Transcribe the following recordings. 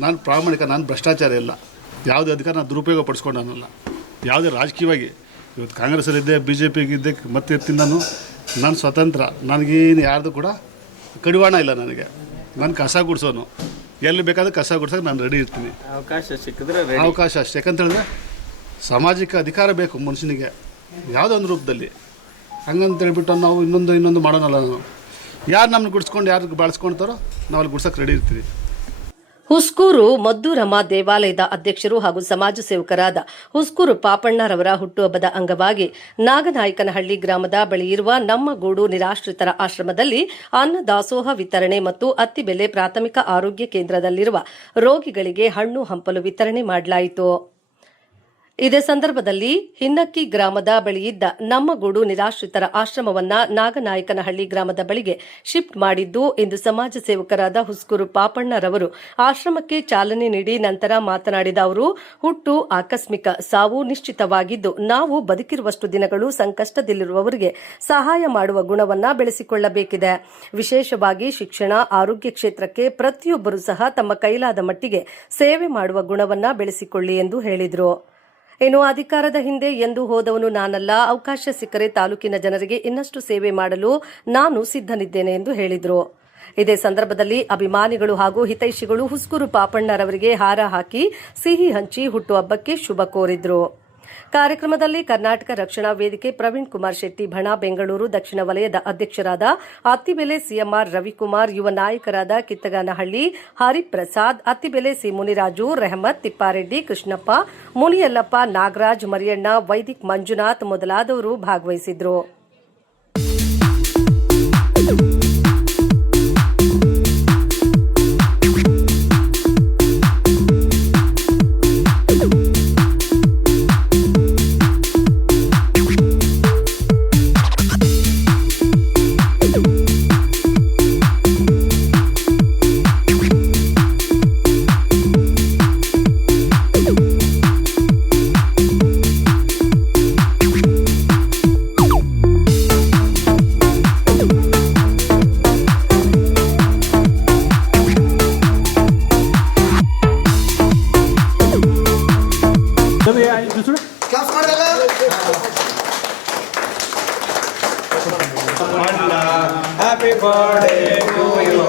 ನಾನು ಪ್ರಾಮಾಣಿಕ, ನಾನು ಭ್ರಷ್ಟಾಚಾರ ಇಲ್ಲ, ಯಾವುದೇ ಅಧಿಕಾರ ನಾನು ದುರುಪಯೋಗ ಪಡಿಸ್ಕೊಂಡನಲ್ಲ, ಯಾವುದೇ ರಾಜಕೀಯವಾಗಿ ಇವತ್ತು ಕಾಂಗ್ರೆಸ್ಸಲ್ಲಿದ್ದೆ, ಬಿ ಜೆ ಪಿಗಿದ್ದೆ, ಮತ್ತೆ ಇರ್ತೀನಿ. ನಾನು ಸ್ವತಂತ್ರ, ನನಗೇನು ಯಾರ್ದು ಕೂಡ ಕಡಿವಾಣ ಇಲ್ಲ. ನಾನು ಕಸ ಗುಡಿಸೋನು, ಎಲ್ಲಿ ಬೇಕಾದ್ರೆ ಕಸ ಗುಡ್ಸೋಕೆ ನಾನು ರೆಡಿ ಇರ್ತೀನಿ. ಅವಕಾಶ ಸಿಕ್ಕಿದ್ರೆ ಅವಕಾಶ ಅಷ್ಟೇ. ಯಾಕಂತೇಳಿದ್ರೆ ಸಾಮಾಜಿಕ ಅಧಿಕಾರ ಬೇಕು ಮನುಷ್ಯನಿಗೆ ಯಾವುದೋ ಒಂದು ರೂಪದಲ್ಲಿ. ಹಂಗಂತೇಳ್ಬಿಟ್ಟು ನಾವು ಇನ್ನೊಂದು ಮಾಡೋಣಲ್ಲ. ನಾವು ಯಾರು ನಮ್ಮನ್ನು ಗುಡಿಸ್ಕೊಂಡು ಯಾರು ಬಾಳಿಸ್ಕೊಳ್ತಾರೋ ನಾವು ಅಲ್ಲಿ ಗುಡ್ಸೋಕೆ ರೆಡಿ ಇರ್ತೀವಿ. ಹುಸ್ಕೂರು ಮದ್ದೂರಮ್ಮ ದೇವಾಲಯದ ಅಧ್ಯಕ್ಷರು ಹಾಗೂ ಸಮಾಜ ಸೇವಕರಾದ ಹುಸ್ಕೂರು ಪಾಪಣ್ಣರವರ ಹುಟ್ಟುಹಬ್ಬದ ಅಂಗವಾಗಿ ನಾಗನಾಯಕನಹಳ್ಳಿ ಗ್ರಾಮದ ಬಳಿ ಇರುವ ನಮ್ಮ ಗೂಡು ನಿರಾಶ್ರಿತರ ಆಶ್ರಮದಲ್ಲಿ ಅನ್ನ ದಾಸೋಹ ವಿತರಣೆ ಮತ್ತು ಅತ್ತಿಬೆಲೆ ಪ್ರಾಥಮಿಕ ಆರೋಗ್ಯ ಕೇಂದ್ರದಲ್ಲಿರುವ ರೋಗಿಗಳಿಗೆ ಹಣ್ಣು ಹಂಪಲು ವಿತರಣೆ ಮಾಡಲಾಯಿತು. ಇದೇ ಸಂದರ್ಭದಲ್ಲಿ ಹಿನ್ನಕ್ಕಿ ಗ್ರಾಮದ ಬಳಿಯಿದ್ದ ನಮ್ಮ ಗೂಡು ನಿರಾಶ್ರಿತರ ಆಶ್ರಮವನ್ನ ನಾಗನಾಯಕನಹಳ್ಳಿ ಗ್ರಾಮದ ಬಳಿಗೆ ಶಿಫ್ಟ್ ಮಾಡಿದ್ದು ಎಂದು ಸಮಾಜ ಸೇವಕರಾದ ಹುಸ್ಕೂರು ಪಾಪಣ್ಣರವರು ಆಶ್ರಮಕ್ಕೆ ಚಾಲನೆ ನೀಡಿ ನಂತರ ಮಾತನಾಡಿದ ಅವರು, ಹುಟ್ಟು ಆಕಸ್ಮಿಕ, ಸಾವು ನಿಶ್ಚಿತವಾಗಿದ್ದು ನಾವು ಬದುಕಿರುವಷ್ಟು ದಿನಗಳು ಸಂಕಷ್ಟದಲ್ಲಿರುವವರಿಗೆ ಸಹಾಯ ಮಾಡುವ ಗುಣವನ್ನ ಬೆಳೆಸಿಕೊಳ್ಳಬೇಕಿದೆ. ವಿಶೇಷವಾಗಿ ಶಿಕ್ಷಣ, ಆರೋಗ್ಯ ಕ್ಷೇತ್ರಕ್ಕೆ ಪ್ರತಿಯೊಬ್ಬರೂ ಸಹ ತಮ್ಮ ಕೈಲಾದ ಮಟ್ಟಿಗೆ ಸೇವೆ ಮಾಡುವ ಗುಣವನ್ನ ಬೆಳೆಸಿಕೊಳ್ಳಿ ಎಂದು ಹೇಳಿದರು. ಇನ್ನು ಅಧಿಕಾರದ ಹಿಂದೆ ಎಂದು ಹೋದವನು ನಾನಲ್ಲ, ಅವಕಾಶ ಸಿಕ್ಕರೆ ತಾಲೂಕಿನ ಜನರಿಗೆ ಇನ್ನಷ್ಟು ಸೇವೆ ಮಾಡಲು ನಾನು ಸಿದ್ಧನಿದ್ದೇನೆ ಎಂದು ಹೇಳಿದರು. ಇದೇ ಸಂದರ್ಭದಲ್ಲಿ ಅಭಿಮಾನಿಗಳು ಹಾಗೂ ಹಿತೈಷಿಗಳು ಹುಸ್ಕೂರು ಪಾಪಣ್ಣರವರಿಗೆ ಹಾರ ಹಾಕಿ ಸಿಹಿ ಹಂಚಿ ಹುಟ್ಟುಹಬ್ಬಕ್ಕೆ ಶುಭ ಕೋರಿದ್ರು. ಕಾರ್ಯಕ್ರಮದಲ್ಲಿ ಕರ್ನಾಟಕ ರಕ್ಷಣಾ ವೇದಿಕೆ ಪ್ರವೀಣ್ ಕುಮಾರ್ ಶೆಟ್ಟಿ ಬಣ, ಬೆಂಗಳೂರು ದಕ್ಷಿಣ ವಲಯದ ಅಧ್ಯಕ್ಷರಾದ ಅತ್ತಿಬೆಲೆ ಸಿಎಂಆರ್ ರವಿಕುಮಾರ್, ಯುವ ನಾಯಕರಾದ ಕಿತ್ತಗಾನಹಳ್ಳಿ ಹರಿಪ್ರಸಾದ್, ಅತ್ತಿಬೆಲೆ ಸಿ ಮುನಿರಾಜು, ರೆಹಮತ್, ತಿಪ್ಪಾರೆಡ್ಡಿ, ಕೃಷ್ಣಪ್ಪ, ಮುನಿಯಲ್ಲಪ್ಪ, ನಾಗರಾಜ್, ಮರಿಯಣ್ಣ, ವೈದಿಕ್ ಮಂಜುನಾಥ್ ಮೊದಲಾದವರು ಭಾಗವಹಿಸಿದ್ರು. Happy birthday to you.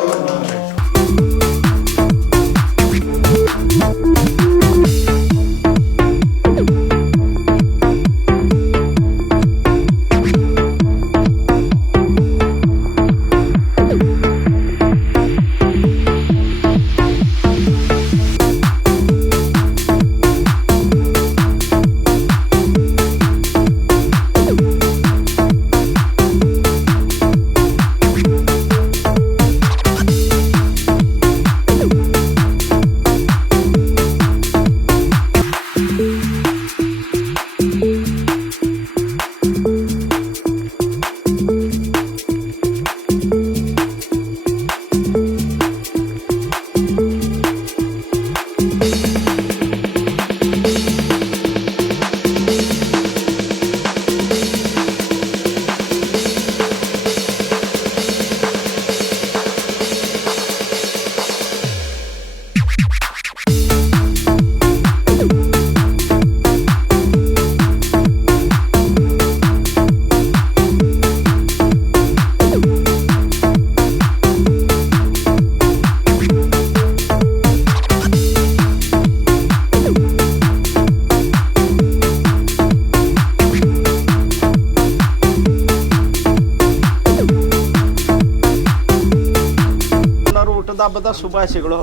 ಹಬ್ಬದ ಶುಭಾಶಯಗಳು.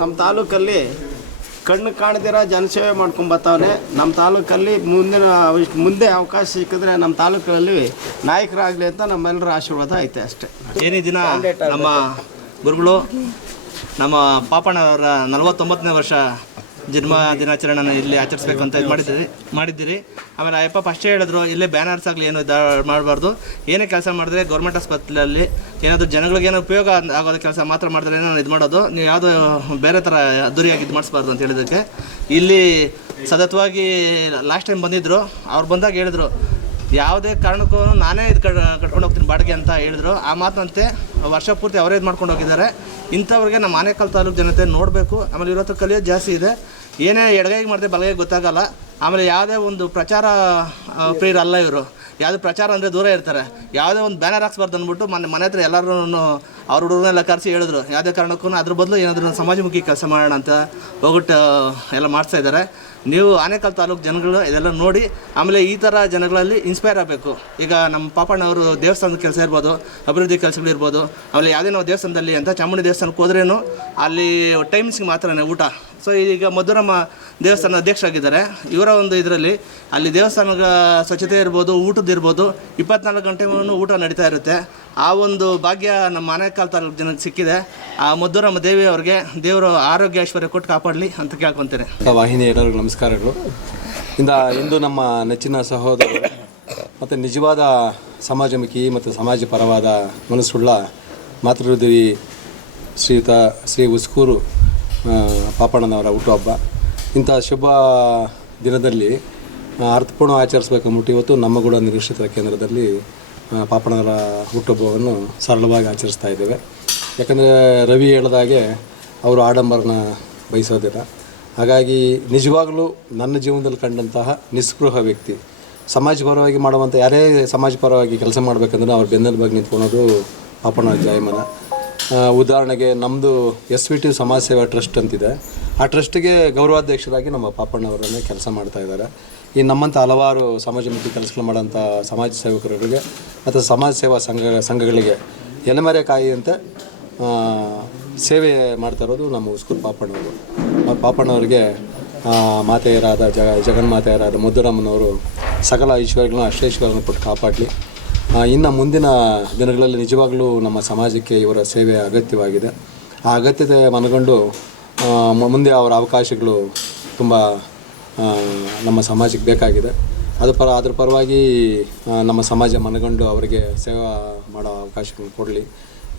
ನಮ್ಮ ತಾಲೂಕಲ್ಲಿ ಕಣ್ಣು ಕಾಣದಿರೋ ಜನಸೇವೆ ಮಾಡ್ಕೊಂಬತ್ತವನೆ. ನಮ್ಮ ತಾಲೂಕಲ್ಲಿ ಮುಂದೆ ಅವಕಾಶ ಸಿಕ್ಕಿದ್ರೆ ನಮ್ಮ ತಾಲೂಕಲ್ಲಿ ನಾಯಕರಾಗಲಿ ಅಂತ ನಮ್ಮೆಲ್ಲರ ಆಶೀರ್ವಾದ ಐತೆ ಅಷ್ಟೇ. ಏನೇ ದಿನ ನಮ್ಮ ಗುರುಗಳು ನಮ್ಮ ಪಾಪಣ್ಣವರ 49ನೇ ವರ್ಷ ಜನ್ಮ ದಿನಾಚರಣೆನ ಇಲ್ಲಿ ಆಚರಿಸ್ಬೇಕು ಅಂತ ಮಾಡಿದ್ದೀರಿ. ಆಮೇಲೆ ಅಯ್ಯಪ್ಪ ಫಸ್ಟೇ ಹೇಳಿದ್ರು, ಇಲ್ಲೇ ಬ್ಯಾನರ್ಸ್ ಆಗಲಿ ಏನು ಮಾಡಬಾರ್ದು, ಏನೇ ಕೆಲಸ ಮಾಡಿದ್ರೆ ಗೌರ್ಮೆಂಟ್ ಆಸ್ಪತ್ರೆಯಲ್ಲಿ ಏನಾದರೂ ಜನಗಳಿಗೇನೋ ಉಪಯೋಗ ಆಗೋದು ಕೆಲಸ ಮಾತ್ರ ಮಾಡಿದ್ರೆ ಏನೋ ಇದು ಮಾಡೋದು, ನೀವು ಯಾವುದೋ ಬೇರೆ ಥರ ಅದ್ದೂರಿಯಾಗಿ ಇದು ಮಾಡಿಸ್ಬಾರ್ದು ಅಂತ ಹೇಳಿದ್ದಕ್ಕೆ ಇಲ್ಲಿ ಸತತವಾಗಿ ಲಾಸ್ಟ್ ಟೈಮ್ ಬಂದಿದ್ದರು. ಅವ್ರು ಬಂದಾಗ ಹೇಳಿದ್ರು, ಯಾವುದೇ ಕಾರಣಕ್ಕೂ ನಾನೇ ಇದು ಕಟ್ಕೊಂಡು ಹೋಗ್ತೀನಿ ಬಾಡಿಗೆ ಅಂತ ಹೇಳಿದ್ರು. ಆ ಮಾತಂತೆ ವರ್ಷ ಪೂರ್ತಿ ಅವರೇ ಇದು ಮಾಡ್ಕೊಂಡು ಹೋಗಿದ್ದಾರೆ. ಇಂಥವ್ರಿಗೆ ನಮ್ಮ ಆನೇಕಲ್ ತಾಲೂಕು ಜನತೆ ನೋಡಬೇಕು. ಆಮೇಲೆ ಇವತ್ತು ಕಲಿಯೋದು ಜಾಸ್ತಿ ಇದೆ. ಏನೇ ಎಡಗೈಗೆ ಮಾಡಿದೆ ಬಲಗೈಗೆ ಗೊತ್ತಾಗಲ್ಲ. ಆಮೇಲೆ ಯಾವುದೇ ಒಂದು ಪ್ರಚಾರ ಪ್ರಿಯರಲ್ಲ ಇವರು. ಯಾವುದೇ ಪ್ರಚಾರ ಅಂದರೆ ದೂರ ಇರ್ತಾರೆ. ಯಾವುದೇ ಒಂದು ಬ್ಯಾನರ್ ಹಾಕ್ಸ್ಬಾರ್ದು ಅಂದ್ಬಿಟ್ಟು ಮನೆ ಹತ್ರ ಎಲ್ಲರೂ ಅವ್ರ ಹುಡುಗರನ್ನೆಲ್ಲ ಕರೆಸಿ ಹೇಳಿದ್ರು, ಯಾವುದೇ ಕಾರಣಕ್ಕೂ ಅದ್ರ ಬದಲು ಏನಾದರೂ ಸಮಾಜಮುಖಿ ಕೆಲಸ ಮಾಡೋಣ ಅಂತ ಹೋಗ್ಬಿಟ್ಟು ಎಲ್ಲ ಮಾಡಿಸ್ತಾ ಇದ್ದಾರೆ. ನೀವು ಆನೇಕಲ್ ತಾಲೂಕು ಜನಗಳು ಇದೆಲ್ಲ ನೋಡಿ ಆಮೇಲೆ ಈ ಥರ ಜನಗಳಲ್ಲಿ ಇನ್ಸ್ಪೈರ್ ಆಗಬೇಕು. ಈಗ ನಮ್ಮ ಪಾಪಣ್ಣವರು ದೇವಸ್ಥಾನದ ಕೆಲಸ ಇರ್ಬೋದು, ಅಭಿವೃದ್ಧಿ ಕೆಲಸಗಳಿರ್ಬೋದು. ಆಮೇಲೆ ಯಾವುದೇ ನಾವು ದೇವಸ್ಥಾನದಲ್ಲಿ ಅಂತ ಚಾಮುಂಡಿ ದೇವಸ್ಥಾನಕ್ಕೆ ಹೋದ್ರೇನು ಅಲ್ಲಿ ಟೈಮ್ಸ್ಗೆ ಮಾತ್ರನೇ ಊಟ. ಸೊ ಈಗ ಮಧುರಮ್ಮ ದೇವಸ್ಥಾನ ಅಧ್ಯಕ್ಷರಾಗಿದ್ದಾರೆ. ಇವರ ಒಂದು ಇದರಲ್ಲಿ ಅಲ್ಲಿ ದೇವಸ್ಥಾನದ ಸ್ವಚ್ಛತೆ ಇರ್ಬೋದು, ಊಟದಿರ್ಬೋದು, 24 ಗಂಟೆಗೂ ಊಟ ನಡೀತಾ ಇರುತ್ತೆ. ಆ ಒಂದು ಭಾಗ್ಯ ನಮ್ಮ ಆನೇಕಲ್ ತಾಲೂಕು ಜನಕ್ಕೆ ಸಿಕ್ಕಿದೆ. ಆ ಮಧುರಮ್ಮ ದೇವಿ ಅವ್ರಿಗೆ ದೇವರು ಆರೋಗ್ಯ ಐಶ್ವರ್ಯ ಕೊಟ್ಟು ಕಾಪಾಡಲಿ ಅಂತ ಕೇಳ್ಕೊತೇನೆ. ವಾಹಿನಿ ಎಲ್ಲರಿಗೂ ನಮಸ್ಕಾರಗಳು. ಇಂದು ನಮ್ಮ ನೆಚ್ಚಿನ ಸಹೋದರರು ಮತ್ತು ನಿಜವಾದ ಸಮಾಜಮುಖಿ ಮತ್ತು ಸಮಾಜ ಪರವಾದ ಮನಸ್ಸುಳ್ಳ ಮಾತೃದೇವಿ ಶ್ರೀ ಉಸ್ಕೂರು ಪಾಪಣ್ಣನವರ ಹುಟ್ಟುಹಬ್ಬ. ಇಂಥ ಶುಭ ದಿನದಲ್ಲಿ ಅರ್ಥಪೂರ್ಣ ಆಚರಿಸಬೇಕಂದ್ಬಿಟ್ಟು ಇವತ್ತು ನಮ್ಮಗೂಡ ನಿರೀಕ್ಷಿತರ ಕೇಂದ್ರದಲ್ಲಿ ಪಾಪಣ್ಣವರ ಹುಟ್ಟುಹಬ್ಬವನ್ನು ಸರಳವಾಗಿ ಆಚರಿಸ್ತಾ ಇದ್ದೇವೆ. ಯಾಕಂದರೆ ರವಿ ಹೇಳಿದಾಗೆ ಅವರು ಆಡಂಬರನ ಬಯಸೋದಿಲ್ಲ. ಹಾಗಾಗಿ ನಿಜವಾಗಲೂ ನನ್ನ ಜೀವನದಲ್ಲಿ ಕಂಡಂತಹ ನಿಸ್ಪೃಹ ವ್ಯಕ್ತಿ, ಸಮಾಜ ಪರವಾಗಿ ಮಾಡುವಂಥ ಯಾರೇ ಸಮಾಜ ಪರವಾಗಿ ಕೆಲಸ ಮಾಡಬೇಕಂದ್ರೆ ಅವ್ರ ಬೆನ್ನೆಲುಬಾಗಿ ನಿಂತ್ಕೊಳೋದು ಪಾಪಣ್ಣ ಜಾಯಮಾನ. ಉದಾಹರಣೆಗೆ ನಮ್ಮದು SVT ಸಮಾಜ ಸೇವಾ ಟ್ರಸ್ಟ್ ಅಂತಿದೆ. ಆ ಟ್ರಸ್ಟಿಗೆ ಗೌರವಾಧ್ಯಕ್ಷರಾಗಿ ನಮ್ಮ ಪಾಪಣ್ಣವರನ್ನೇ ಕೆಲಸ ಮಾಡ್ತಾ ಇದ್ದಾರೆ. ಈ ನಮ್ಮಂಥ ಹಲವಾರು ಸಮಾಜಮುಖಿ ಕೆಲಸಗಳು ಮಾಡೋಂಥ ಸಮಾಜ ಸೇವಕರುಗಳಿಗೆ ಮತ್ತು ಸಮಾಜ ಸೇವಾ ಸಂಘಗಳಿಗೆ ಎಲೆಮರೆ ಕಾಯಿಯಂತೆ ಸೇವೆ ಮಾಡ್ತಾ ಇರೋದು ನಮ್ಮ ಉಸ್ಕೂರು ಪಾಪಣ್ಣವರು. ಆ ಪಾಪಣ್ಣವರಿಗೆ ಮಾತೆಯರಾದ ಜಗನ್ಮಾತೆಯರಾದ ಮಧುರಮ್ಮನವರು ಸಕಲ ಐಶ್ವರ್ಯಗಳನ್ನು ಅಷ್ಟೈಶ್ವರ್ಯಗಳನ್ನು ಕೊಟ್ಟು ಕಾಪಾಡಲಿ. ಇನ್ನು ಮುಂದಿನ ದಿನಗಳಲ್ಲಿ ನಿಜವಾಗಲೂ ನಮ್ಮ ಸಮಾಜಕ್ಕೆ ಇವರ ಸೇವೆ ಅಗತ್ಯವಾಗಿದೆ. ಆ ಅಗತ್ಯತೆ ಮನಗಂಡು ಮುಂದೆ ಅವರ ಅವಕಾಶಗಳು ತುಂಬ ನಮ್ಮ ಸಮಾಜಕ್ಕೆ ಬೇಕಾಗಿದೆ. ಅದ್ರ ಪರವಾಗಿ ನಮ್ಮ ಸಮಾಜ ಮನಗಂಡು ಅವರಿಗೆ ಸೇವೆ ಮಾಡೋ ಅವಕಾಶಗಳನ್ನು ಕೊಡಲಿ.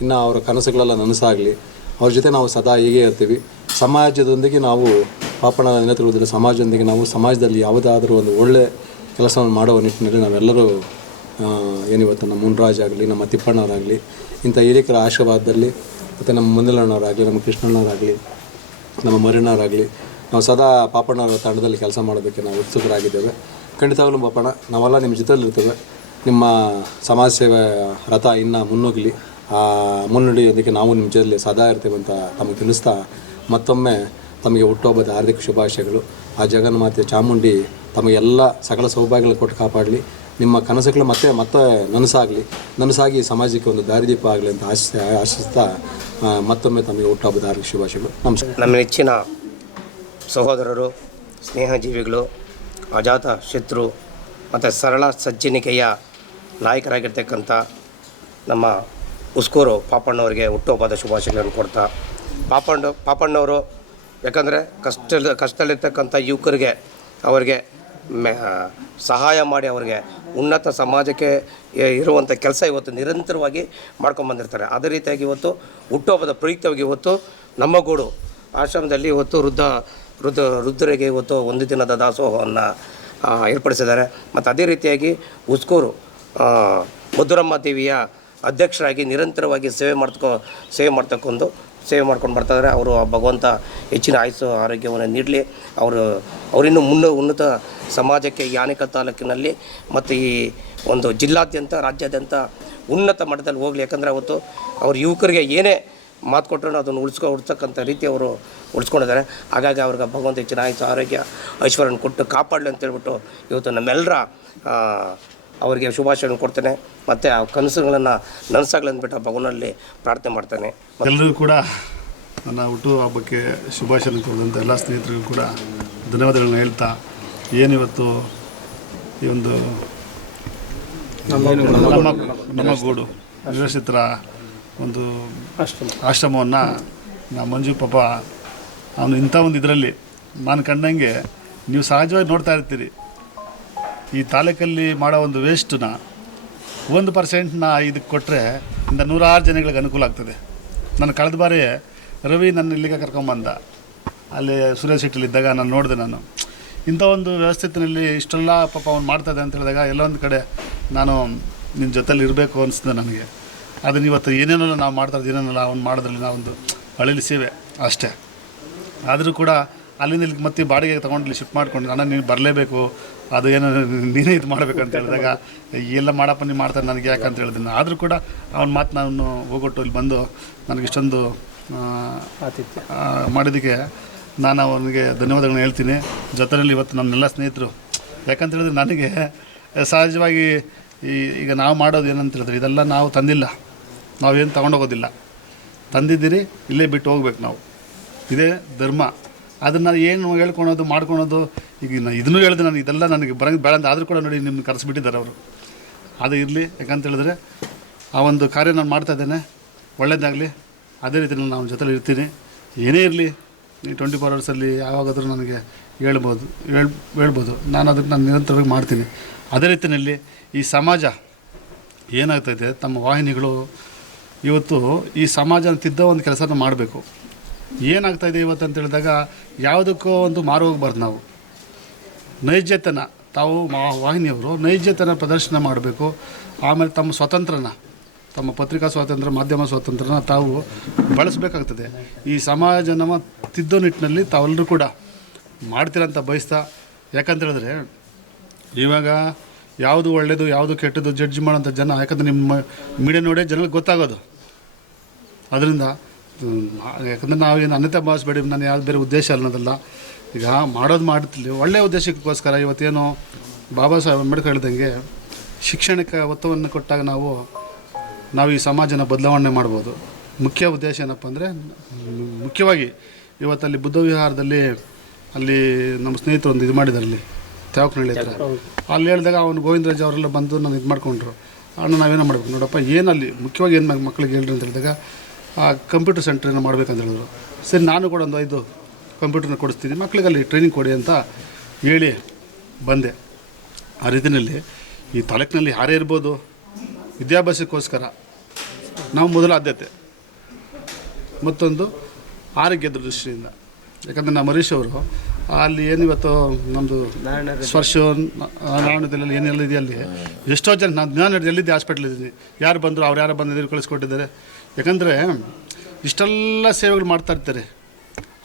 ಇನ್ನು ಅವರ ಕನಸುಗಳೆಲ್ಲ ನನಸಾಗಲಿ. ಅವ್ರ ಜೊತೆ ನಾವು ಸದಾ ಹೀಗೆ ಇರ್ತೀವಿ. ಸಮಾಜದೊಂದಿಗೆ ನಾವು ಪಾಪಣ್ಣನ ನೆನಪಿರುವುದಿಲ್ಲ. ಸಮಾಜದೊಂದಿಗೆ ನಾವು ಸಮಾಜದಲ್ಲಿ ಯಾವುದಾದ್ರೂ ಒಂದು ಒಳ್ಳೆಯ ಕೆಲಸವನ್ನು ಮಾಡುವ ನಿಟ್ಟಿನಲ್ಲಿ ನಾವೆಲ್ಲರೂ ಏನಿವತ್ತು ನಮ್ಮ ಮುನ್ರಾಜ್ ಆಗಲಿ, ನಮ್ಮ ತಿಪ್ಪಣ್ಣವರಾಗಲಿ, ಇಂಥ ಹಿರಿಕರ ಆಶೀರ್ವಾದದಲ್ಲಿ ಮತ್ತು ನಮ್ಮ ಮುಂದಲಣ್ಣವರಾಗಲಿ, ನಮ್ಮ ಕೃಷ್ಣಣ್ಣವರಾಗಲಿ, ನಮ್ಮ ಮರಿಣ್ಣವರಾಗಲಿ ನಾವು ಸದಾ ಪಾಪಣ್ಣವರ ತಂಡದಲ್ಲಿ ಕೆಲಸ ಮಾಡೋದಕ್ಕೆ ನಾವು ಉತ್ಸುಕರಾಗಿದ್ದೇವೆ. ಖಂಡಿತವಾಗ್ಲೂ ಪಾಪಣ್ಣ, ನಾವೆಲ್ಲ ನಿಮ್ಮ ಜೊತೆಯಲ್ಲಿರ್ತೇವೆ. ನಿಮ್ಮ ಸಮಾಜ ಸೇವೆ ರಥ ಇನ್ನೂ ಮುನ್ನುಗ್ಗಲಿ. ಆ ಮುನ್ನುಡಿಯೊಂದಿಗೆ ನಾವು ನಿಮ್ಮ ಜೊತೆಯಲ್ಲಿ ಸದಾ ಇರ್ತೇವೆ ಅಂತ ತಮಗೆ ತಿಳಿಸ್ತಾ ಮತ್ತೊಮ್ಮೆ ತಮಗೆ ಹುಟ್ಟುಹಬ್ಬದ ಹಾರ್ದಿಕ ಶುಭಾಶಯಗಳು. ಆ ಜಗನ್ಮಾತೆ ಚಾಮುಂಡಿ ತಮಗೆಲ್ಲ ಸಕಲ ಸೌಭಾಗ್ಯಗಳು ಕೊಟ್ಟು ಕಾಪಾಡಲಿ. ನಿಮ್ಮ ಕನಸುಗಳು ಮತ್ತೆ ನನಸಾಗಿ ಸಮಾಜಕ್ಕೆ ಒಂದು ದಾರಿದೀಪ ಆಗಲಿ ಅಂತ ಆಶಿಸ್ತಾ ಮತ್ತೊಮ್ಮೆ ತಮಗೆ ಹುಟ್ಟುಹಬ್ಬದ ಹಾರ್ದಿಕ ಶುಭಾಶಯಗಳು. ನಮಸ್ಕಾರ. ನಮ್ಮ ನೆಚ್ಚಿನ ಸಹೋದರರು, ಸ್ನೇಹಜೀವಿಗಳು, ಅಜಾತ ಶತ್ರು ಮತ್ತು ಸರಳ ಸಜ್ಜನಿಕೆಯ ನಾಯಕರಾಗಿರ್ತಕ್ಕಂಥ ನಮ್ಮ ಉಸ್ಕೂರು ಪಾಪಣ್ಣವರಿಗೆ ಹುಟ್ಟುಹಬ್ಬದ ಶುಭಾಶಯಗಳನ್ನು ಕೊಡ್ತಾ, ಪಾಪಣ್ಣವರು ಯಾಕಂದರೆ ಕಷ್ಟದಲ್ಲಿರ್ತಕ್ಕಂಥ ಯುವಕರಿಗೆ ಅವರಿಗೆ ಸಹಾಯ ಮಾಡಿ ಅವರಿಗೆ ಉನ್ನತ ಸಮಾಜಕ್ಕೆ ಇರುವಂಥ ಕೆಲಸ ಇವತ್ತು ನಿರಂತರವಾಗಿ ಮಾಡ್ಕೊಂಬಂದಿರ್ತಾರೆ. ಅದೇ ರೀತಿಯಾಗಿ ಇವತ್ತು ಹುಟ್ಟುಹಬ್ಬದ ಪ್ರಯುಕ್ತವಾಗಿ ಇವತ್ತು ನಮ್ಮ ಗೂಡು ಆಶ್ರಮದಲ್ಲಿ ಇವತ್ತು ವೃದ್ಧರಿಗೆ ಇವತ್ತು ಒಂದು ದಿನದ ದಾಸೋಹವನ್ನು ಏರ್ಪಡಿಸಿದ್ದಾರೆ. ಮತ್ತು ಅದೇ ರೀತಿಯಾಗಿ ಉಸ್ಕೂರು ಮಧುರಮ್ಮ ದೇವಿಯ ಅಧ್ಯಕ್ಷರಾಗಿ ನಿರಂತರವಾಗಿ ಸೇವೆ ಮಾಡ್ಕೊಂಡು ಬರ್ತಾಯಿದ್ದಾರೆ. ಅವರು ಭಗವಂತ ಹೆಚ್ಚಿನ ಆಯುಸ್ಸು ಆರೋಗ್ಯವನ್ನು ನೀಡಲಿ. ಅವರಿನ್ನೂ ಉನ್ನತ ಸಮಾಜಕ್ಕೆ ಈ ಆನೇಕಲ್ ತಾಲೂಕಿನಲ್ಲಿ ಮತ್ತು ಈ ಒಂದು ಜಿಲ್ಲಾದ್ಯಂತ ರಾಜ್ಯಾದ್ಯಂತ ಉನ್ನತ ಮಟ್ಟದಲ್ಲಿ ಹೋಗಲಿ. ಯಾಕಂದರೆ ಅವತ್ತು ಅವ್ರ ಯುವಕರಿಗೆ ಏನೇ ಮಾತು ಕೊಟ್ಟರು ಅದನ್ನು ಉಳಿಸ್ತಕ್ಕಂಥ ರೀತಿ ಅವರು ಉಳಿಸ್ಕೊಂಡಿದ್ದಾರೆ. ಹಾಗಾಗಿ ಅವ್ರಿಗೆ ಭಗವಂತ ಹೆಚ್ಚಿನ ಆಯುಸ್ಸು ಆರೋಗ್ಯ ಐಶ್ವರ್ಯನ ಕೊಟ್ಟು ಕಾಪಾಡಲಿ ಅಂತೇಳ್ಬಿಟ್ಟು ಇವತ್ತು ನಮ್ಮೆಲ್ಲರ ಅವರಿಗೆ ಶುಭಾಶಯಗಳನ್ನು ಕೊಡ್ತೇನೆ. ಮತ್ತು ಆ ಕನಸುಗಳನ್ನು ನನಸಾಗಲಿ ಅಂದ್ಬಿಟ್ಟು ಭಗವನಲ್ಲಿ ಪ್ರಾರ್ಥನೆ ಮಾಡ್ತೇನೆ. ಎಲ್ಲರಿಗೂ ಕೂಡ ನನ್ನ ಹುಟ್ಟುಹಬ್ಬಕ್ಕೆ ಶುಭಾಶಯ ಕೊಡಿದಂಥ ಎಲ್ಲ ಸ್ನೇಹಿತರಿಗೂ ಕೂಡ ಧನ್ಯವಾದಗಳನ್ನ ಹೇಳ್ತಾ, ಏನಿವತ್ತು ಈ ಒಂದು ನಮ್ಮ ಗೂಡು ನಿರಾಶ್ರಿತರ ಒಂದು ಆಶ್ರಮವನ್ನು ನಮ್ಮ ಮಂಜು ಪಾಪ ಅವನು ಇಂಥ ಒಂದು ಇದರಲ್ಲಿ ನಾನು ಕಂಡಂಗೆ ನೀವು ಸಹಜವಾಗಿ ನೋಡ್ತಾ ಇರ್ತೀರಿ. ಈ ತಾಲೂಕಲ್ಲಿ ಮಾಡೋ ಒಂದು ವೇಸ್ಟನ್ನ 1% ಇದಕ್ಕೆ ಕೊಟ್ಟರೆ ಇಂದ 100 ಜನಗಳಿಗೆ ಅನುಕೂಲ ಆಗ್ತದೆ. ನಾನು ಕಳೆದ ಬಾರಿ ರವಿ ನನ್ನ ಇಲ್ಲಿಗೆ ಕರ್ಕೊಂಬಂದ, ಅಲ್ಲಿ ಸುರೇಶ್ ಶೆಟ್ಟಿಲಿದ್ದಾಗ ನಾನು ನೋಡಿದೆ. ನಾನು ಇಂಥ ಒಂದು ವ್ಯವಸ್ಥಿತಿನಲ್ಲಿ ಇಷ್ಟೆಲ್ಲ ಪಾಪ ಅವ್ನು ಮಾಡ್ತಾಯಿದ್ದೆ ಅಂತ ಹೇಳಿದಾಗ ಎಲ್ಲೊಂದು ಕಡೆ ನಾನು ನಿನ್ನ ಜೊತೆಲಿ ಇರಬೇಕು ಅನಿಸ್ತದೆ ನನಗೆ. ಅದನ್ನ ಇವತ್ತು ಏನೇನೋ ನಾವು ಮಾಡ್ತಾಯಿದ್ದು ಏನೇನಲ್ಲ ಅವ್ನು ಮಾಡೋದ್ರಲ್ಲಿ ನಾವೊಂದು ಹಳ್ಳಿಲಿ ಸೇವೆ ಅಷ್ಟೇ. ಆದರೂ ಕೂಡ ಅಲ್ಲಿಂದ ಇಲ್ಲಿಗೆ ಮತ್ತೆ ಬಾಡಿಗೆಗೆ ತೊಗೊಂಡು ಶಿಫ್ಟ್ ಮಾಡ್ಕೊಂಡು ನಾನು ನೀನು ಬರಲೇಬೇಕು, ಅದು ಏನೋ ನೀನೇ ಇದು ಮಾಡಬೇಕಂತ ಹೇಳಿದಾಗ ಎಲ್ಲ ಮಾಡಪ್ಪ ನೀವು ಮಾಡ್ತಾರೆ ನನಗೆ ಯಾಕಂತ ಹೇಳಿದ್ದೀನಿ. ಆದರೂ ಕೂಡ ಅವ್ನ ಮಾತು ನಾನು ಹೋಗೊಟ್ಟು ಇಲ್ಲಿ ಬಂದು ನನಗಿಷ್ಟೊಂದು ಮಾಡಿದ್ದಕ್ಕೆ ನಾನು ಅವನಿಗೆ ಧನ್ಯವಾದಗಳನ್ನ ಹೇಳ್ತೀನಿ. ಜೊತೆಯಲ್ಲಿ ಇವತ್ತು ನನ್ನೆಲ್ಲ ಸ್ನೇಹಿತರು, ಯಾಕಂತ ಹೇಳಿದ್ರೆ ನನಗೆ ಸಹಜವಾಗಿ ಈಗ ನಾವು ಮಾಡೋದು ಏನಂತ ಹೇಳಿದ್ರೆ ಇದೆಲ್ಲ ನಾವು ತಂದಿಲ್ಲ, ನಾವೇನು ತೊಗೊಂಡೋಗೋದಿಲ್ಲ, ತಂದಿದ್ದೀರಿ ಇಲ್ಲೇ ಬಿಟ್ಟು ಹೋಗ್ಬೇಕು ನಾವು, ಇದೇ ಧರ್ಮ. ಅದನ್ನು ಏನು ಹೇಳ್ಕೊಳೋದು ಮಾಡ್ಕೊಳೋದು ಈಗ ಇದನ್ನು ಹೇಳಿದೆ ನಾನು, ಇದೆಲ್ಲ ನನಗೆ ಬರಂಗೆ ಬೇಡ ಅಂತ. ಆದರೂ ಕೂಡ ನೋಡಿ ನಿಮ್ಮನ್ನು ಕರೆಸಿಬಿಟ್ಟಿದ್ದಾರೆ ಅವರು. ಅದು ಇರಲಿ, ಯಾಕಂತ ಹೇಳಿದ್ರೆ ಆ ಒಂದು ಕಾರ್ಯ ನಾನು ಮಾಡ್ತಾಯಿದ್ದೇನೆ, ಒಳ್ಳೇದಾಗಲಿ. ಅದೇ ರೀತಿ ನಾನು ಜೊತೆಲಿ ಇರ್ತೀನಿ. ಏನೇ ಇರಲಿ, ಈ 24 ಅವರ್ಸಲ್ಲಿ ಯಾವಾಗಾದರೂ ನನಗೆ ಹೇಳ್ಬೋದು, ನಾನು ಅದಕ್ಕೆ ನಾನು ನಿರಂತರವಾಗಿ ಮಾಡ್ತೀನಿ. ಅದೇ ರೀತಿಯಲ್ಲಿ ಈ ಸಮಾಜ ಏನಾಗ್ತಾಯಿದೆ, ತಮ್ಮ ವಾಹಿನಿಗಳು ಇವತ್ತು ಈ ಸಮಾಜನ ತಿದ್ದೋ ಒಂದು ಕೆಲಸನ ಮಾಡಬೇಕು. ಏನಾಗ್ತಾಯಿದೆ ಇವತ್ತು ಅಂತ ಹೇಳಿದಾಗ ಯಾವುದಕ್ಕೂ ಒಂದು ಮಾರು ಹೋಗ್ಬಾರ್ದು. ನಾವು ನೈಜತೆನ ತಾವು ವಾಹಿನಿಯವರು ನೈಜತೆನ ಪ್ರದರ್ಶನ ಮಾಡಬೇಕು. ಆಮೇಲೆ ತಮ್ಮ ಸ್ವಾತಂತ್ರ್ಯನ, ತಮ್ಮ ಪತ್ರಿಕಾ ಸ್ವಾತಂತ್ರ್ಯ, ಮಾಧ್ಯಮ ಸ್ವಾತಂತ್ರ್ಯನ ತಾವು ಬಳಸಬೇಕಾಗ್ತದೆ. ಈ ಸಮಾಜನ ತಿದ್ದೋ ನಿಟ್ಟಿನಲ್ಲಿ ತಾವೆಲ್ಲರೂ ಕೂಡ ಮಾಡ್ತೀರಂತ ಬಯಸ್ತಾ. ಯಾಕಂತ ಹೇಳಿದ್ರೆ ಇವಾಗ ಯಾವುದು ಒಳ್ಳೆಯದು ಯಾವುದು ಕೆಟ್ಟದ್ದು ಜಡ್ಜ್ ಮಾಡೋಂಥ ಜನ, ಯಾಕಂದರೆ ನಿಮ್ಮ ಮೀಡಿಯಾ ನೋಡೇ ಜನಗಳಿಗೆ ಗೊತ್ತಾಗೋದು. ಅದರಿಂದ ಯಾಕಂದರೆ ನಾವೇನು ಅನ್ಯತಾ ಭಾವಿಸ್ಬೇಡಿ, ನಾನು ಯಾವ್ದು ಬೇರೆ ಉದ್ದೇಶ ಅನ್ನೋದಲ್ಲ. ಈಗ ಮಾಡೋದು ಮಾಡ್ತಿಲ್ಲ, ಒಳ್ಳೆಯ ಉದ್ದೇಶಕ್ಕೋಸ್ಕರ ಇವತ್ತೇನು ಬಾಬಾ ಸಾಹೇಬ್ ಅಂಬೇಡ್ಕರ್ ಹೇಳ್ದಂಗೆ ಶಿಕ್ಷಣಕ್ಕೆ ಒತ್ತವನ್ನು ಕೊಟ್ಟಾಗ ನಾವು ಈ ಸಮಾಜನ ಬದಲಾವಣೆ ಮಾಡ್ಬೋದು. ಮುಖ್ಯ ಉದ್ದೇಶ ಏನಪ್ಪ ಅಂದರೆ, ಮುಖ್ಯವಾಗಿ ಇವತ್ತಲ್ಲಿ ಬುದ್ಧ ವಿಹಾರದಲ್ಲಿ ಅಲ್ಲಿ ನಮ್ಮ ಸ್ನೇಹಿತರು ಒಂದು ಇದು ಮಾಡಿದ್ದಾರೆ, ಅಲ್ಲಿ ತ್ಯಾವಕನಹಳ್ಳಿ ಹತ್ರ. ಅಲ್ಲಿ ಹೇಳಿದಾಗ ಅವನು ಗೋವಿಂದರಾಜ್ ಅವರೆಲ್ಲ ಬಂದು ನಾನು ಇದು ಮಾಡ್ಕೊಂಡ್ರು. ಅಣ್ಣ ನಾವೇನೋ ಮಾಡಬೇಕು ನೋಡಪ್ಪ, ಏನಲ್ಲಿ ಮುಖ್ಯವಾಗಿ ಏನು ಮಕ್ಕಳಿಗೆ ಹೇಳ್ರಿ ಅಂತ ಹೇಳಿದಾಗ ಆ ಕಂಪ್ಯೂಟರ್ ಸೆಂಟ್ರನ್ನ ಮಾಡ್ಬೇಕಂತ ಹೇಳಿದ್ರು. ಸರಿ, ನಾನು ಕೂಡ ಒಂದು 5 ಕಂಪ್ಯೂಟರ್ನ ಕೊಡಿಸ್ತೀನಿ, ಮಕ್ಕಳಿಗೆ ಅಲ್ಲಿ ಟ್ರೈನಿಂಗ್ ಕೊಡಿ ಅಂತ ಹೇಳಿ ಬಂದೆ. ಆ ರೀತಿಯಲ್ಲಿ ಈ ತಾಲೂಕಿನಲ್ಲಿ ಯಾರೇ ಇರ್ಬೋದು, ವಿದ್ಯಾಭ್ಯಾಸಕ್ಕೋಸ್ಕರ ನಾವು ಮೊದಲ ಆದ್ಯತೆ. ಮತ್ತೊಂದು ಆರೋಗ್ಯದ ದೃಷ್ಟಿಯಿಂದ, ಯಾಕಂದರೆ ನಮ್ಮ ಹರೀಶ್ ಅವರು ಅಲ್ಲಿ ಏನಿವತ್ತು ನಮ್ಮದು ಸ್ಪರ್ಶ ನಾರಾಯಣದಲ್ಲಿ ಏನೆಲ್ಲ ಇದೆಯಲ್ಲಿ ಎಷ್ಟೋ ಜನ ನಾನು ಎಲ್ಲಿದ್ದೆ ಹಾಸ್ಪಿಟ್ಲ್ ಇದ್ದೀನಿ, ಯಾರು ಬಂದರು ಅವ್ರು ಯಾರು ಬಂದಿದ್ರು ಕಳಿಸ್ಕೊಟ್ಟಿದ್ದಾರೆ. ಯಾಕಂದರೆ ಇಷ್ಟೆಲ್ಲ ಸೇವೆಗಳು ಮಾಡ್ತಾ ಇರ್ತಾರೆ,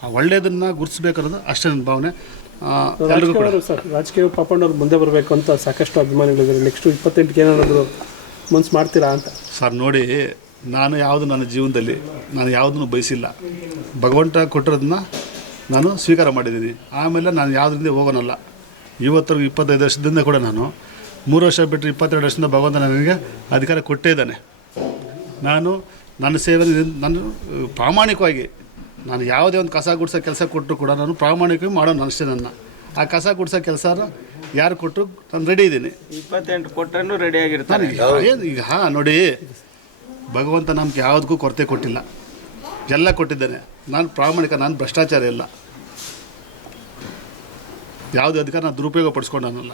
ಆ ಒಳ್ಳೆಯದನ್ನು ಗುರುತಿಸ್ಬೇಕನ್ನೋದು ಅಷ್ಟೇ ನನ್ನ ಭಾವನೆ. ಎಲ್ಲರಿಗೂ ಕೂಡ ಸರ್, ರಾಜಕೀಯ ಪಾಪಣ್ಣವ್ರು ಮುಂದೆ ಬರಬೇಕು ಅಂತ ಸಾಕಷ್ಟು ಅಭಿಮಾನಿಗಳಿದ್ದಾರೆ. ನೆಕ್ಸ್ಟು 28ಕ್ಕೆ ಏನಾದರೂ ಮನ್ಸು ಮಾಡ್ತೀರಾ ಅಂತ ಸರ್? ನೋಡಿ, ನಾನು ಯಾವುದು ನನ್ನ ಜೀವನದಲ್ಲಿ ನಾನು ಯಾವುದನ್ನು ಬಯಸಿಲ್ಲ. ಭಗವಂತ ಕೊಟ್ಟಿರೋದನ್ನ ನಾನು ಸ್ವೀಕಾರ ಮಾಡಿದ್ದೀನಿ. ಆಮೇಲೆ ನಾನು ಯಾವುದರಿಂದ ಹೋಗೋನಲ್ಲ. ಇವತ್ತರೆಗೂ 25 ವರ್ಷದಿಂದ ಕೂಡ ನಾನು 3 ವರ್ಷ ಬಿಟ್ಟರೆ 22 ವರ್ಷದಿಂದ ಭಗವಂತ ನನಗೆ ಅಧಿಕಾರ ಕೊಟ್ಟೇ ಇದ್ದಾನೆ. ನಾನು ನನ್ನ ಸೇವೆ ನಾನು ಪ್ರಾಮಾಣಿಕವಾಗಿ, ನಾನು ಯಾವುದೇ ಒಂದು ಕಸ ಗುಡಿಸೋ ಕೆಲಸ ಕೊಟ್ಟರು ಕೂಡ ನಾನು ಪ್ರಾಮಾಣಿಕವಾಗಿ ಮಾಡೋನು ಅಷ್ಟೇ. ನನ್ನ ಆ ಕಸ ಗುಡಿಸೋ ಕೆಲಸ ಯಾರು ಕೊಟ್ಟರು ನಾನು ರೆಡಿ ಇದ್ದೀನಿ. 28 ಕೊಟ್ಟರೂ ರೆಡಿ ಆಗಿರ್ತಾನೆ. ಏನು ಈಗ ನೋಡಿ, ಭಗವಂತ ನಮ್ಗೆ ಯಾವುದಕ್ಕೂ ಕೊರತೆ ಕೊಟ್ಟಿಲ್ಲ, ಎಲ್ಲ ಕೊಟ್ಟಿದ್ದಾನೆ. ನಾನು ಪ್ರಾಮಾಣಿಕ, ನಾನು ಭ್ರಷ್ಟಾಚಾರ ಇಲ್ಲ, ಯಾವುದೇ ಅಧಿಕಾರ ನಾನು ದುರುಪಯೋಗ ಪಡಿಸ್ಕೊಂಡನಲ್ಲ.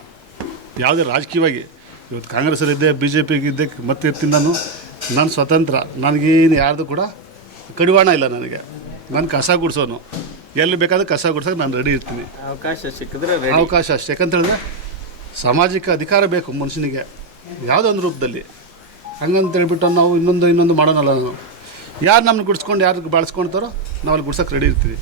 ಯಾವುದೇ ರಾಜಕೀಯವಾಗಿ ಇವತ್ತು ಕಾಂಗ್ರೆಸ್ಸಲ್ಲಿದ್ದೆ, BJPಗಿದ್ದೆ, ಮತ್ತೆ ಇರ್ತೀನಿ. ನಾನು ಸ್ವತಂತ್ರ, ನನಗೇನು ಯಾರ್ದು ಕೂಡ ಕಡಿವಾಣ ಇಲ್ಲ. ನಾನು ಕಸ ಗುಡಿಸೋನು, ಎಲ್ಲಿ ಬೇಕಾದ್ರೆ ಕಸ ಗುಡ್ಸೋಕೆ ನಾನು ರೆಡಿ ಇರ್ತೀನಿ. ಅವಕಾಶ ಸಿಕ್ಕಿದ್ರೆ ಅವಕಾಶ ಅಷ್ಟೇ. ಯಾಕಂತ ಹೇಳಿದ್ರೆ ಸಾಮಾಜಿಕ ಅಧಿಕಾರ ಬೇಕು ಮನುಷ್ಯನಿಗೆ, ಯಾವುದೋ ಒಂದು ರೂಪದಲ್ಲಿ. ಹಂಗಂತ ಹೇಳ್ಬಿಟ್ಟು ನಾವು ಇನ್ನೊಂದು ಮಾಡೋಣಲ್ಲ. ನಾವು ಯಾರು ನಮ್ಮನ್ನು ಗುಡಿಸ್ಕೊಂಡು ಯಾರು ಬಳಸ್ಕೊಳ್ತಾರೋ ನಾವು ಅಲ್ಲಿ ಗುಡ್ಸೋಕೆ ರೆಡಿ ಇರ್ತೀವಿ.